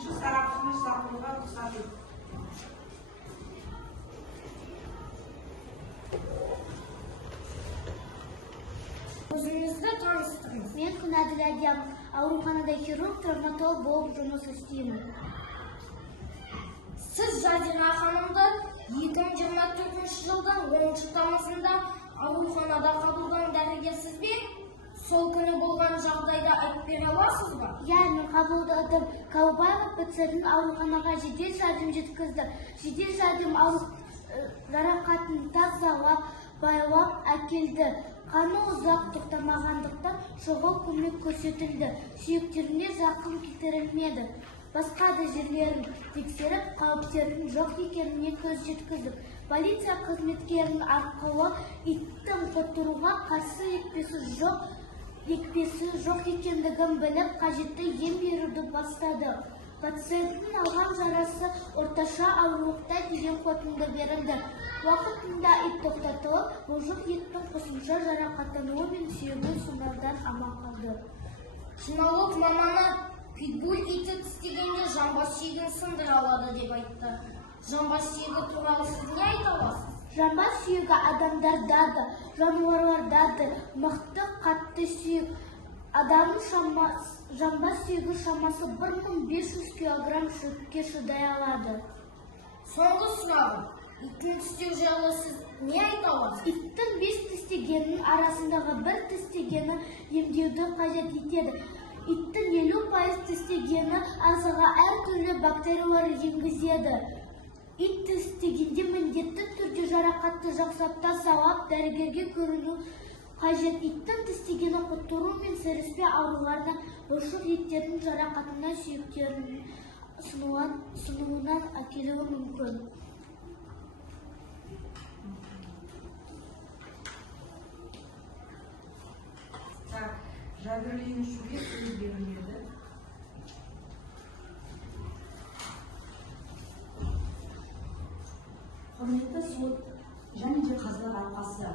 Üçüncü sarrafını sağlığa ruhsat et. Өзіңізді таныстырыңыз. Мен Күнәділ Әдиям, ауруханада хирург, травматолог болып жұмыс істеймін. Сіз Жадина ханымды 2024 жылдың 10 тамызында ауруханада қабылдаған дәрігерсіз бе? Сол күні болған жағдайда айтып бере аласыз ба? Иә, мен қабылдадым. Каубаева пациентін ауруханаға жедел жәрдем жеткізді. Жедел жәрдем жарақатын тазалап, байлап әкелді. Қаны ұзақ тоқтамағандықтан шұғыл көмек көрсетілді. Сүйектеріне зақым келтірілмеді. Басқа да жерлерін тексеріп, қауіптердің жоқ екеніне көз жеткіздік. Полиция қызметкерінің арқылы иттің құтыруға қарсы екпесі жоқ екендігін біліп, қажетті ем беруді бастады. Пациенттің алған жарасы орташа ауырлықта деген қорытынды берілді. Уақытында ит тоқтатылып, бұлжық еттің қосымша жарақаттануы мен сүйегі сынаудан аман қалды. Кинолог маманы питбуль иті тістегенде жамбас сүйегін сындыра алады деп айтты. Жамбас сүйегі туралы сіз не айта аласыз? Жамбас сүйегі адамдарда да, жануарларда да мықты қатты сүйек. Адамның жамбас сүйегі шамасы 1500 кг жүкке шыдай алады. Соңғы сұрағым, иттің тістеу жайлы сіз не айта аласыз? Иттің 5 тістегенінің арасындағы бір тістегені емдеуді қажет етеді. Иттің 50% тістегені ағзаға әртүрлі бактериялар енгізеді. Ит тістегенде міндетті түрде жарақатты жақсап тазалап, дәрігерге көріну қажет. Иттің тістегені құтыру мен сіріспе аурулардан, бұлшық еттердің жарақатына, сүйектерінің сынуынан әкелуі мүмкін. Жәбірленушіге сөз беріледі. Құрметті сот және де қазылар алқасы,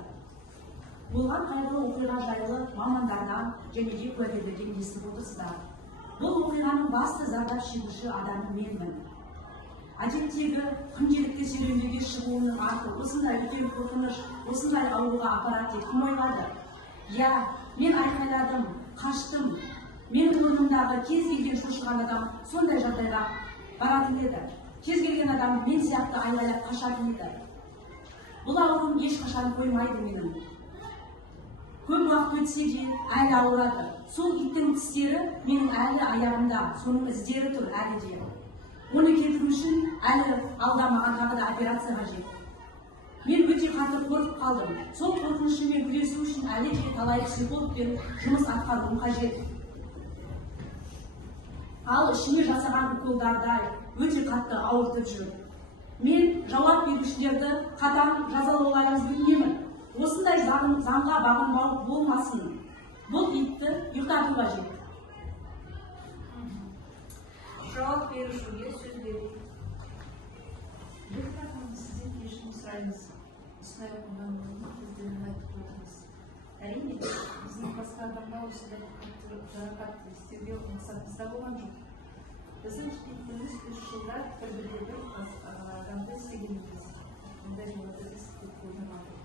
болған қайғылы оқиға жайлы мамандардан және де куәгерлерден естіп отырсыздар. Бұл оқиғаның басты зардап шегуші адамы менмін. Әдеттегі күнделікті серуендеуге шығуының арты осындай үлкен қорқыныш, осындай ауруға апарады деп кім ойлады? Я, мен айқайладым, қаштым. Мен орнымдағы кез келген шошыған адам сондай жағдайға баратын еді. Кез келген адам мен сияқты айғайлап қашатын еді. Бұл аурум ешқашан қоймайды менің. Көп уақыт өтсе де әлі ауырады. Сол иттің тістері менің әлі аяғымда, соның іздері тұр әлі де. Оны кетіру үшін әлі алда маған тағы да операция қажет. Мен өте қатты қорқып қалдым. Сол қорқынышыммен күресу үшін әлі де талай психологпен жұмыс атқаруым қажет. Ал ішіме жасаған уколдардай өте қатты ауыртып жүр. Мен жауап берушілерді қатаң жазалауларыңызды өтінемін. Осындай заңға бағынбау болмасын. Бұл итті ұйықтату қажет. Жауап берушіге сөз берейік. Сізден кешірім сұраймыз. Осындай оқиғаның өздерін айтып отырмыз. Әрине, біздің басқа адамға осындай жарақат істеуге мақсатымызда болған жоқ. Біздің іспеттіміз 3 жылда бір-бірдегі адамды істегеніміз. Мұндай жолды біз көп қоймадық.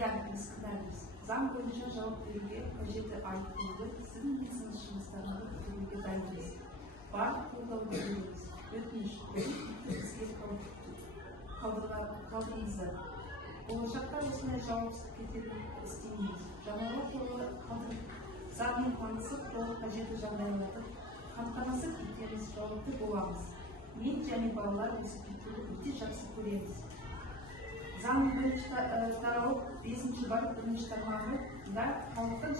Яғни біз кінәліміз. Заң бойынша жауап беруге қажетті айыппұлды сіздің медицина шығыстарыңызды төлеуге дайынбыз. Барлық қолдауды береміз. Өтініш, бізге қалдырыңыздар. Болашақта осындай жауапсыз кететін істейміз. Жануарлар туралы заңмен танысып, толық қажетті жағдайларды қамтамасыз етеміз, жауапты боламыз. Мен және балалар өсіп-кетуді өте жақсы көреміз. Заң бойынша таралып 5-ші бап 1-ші тармағында халықтың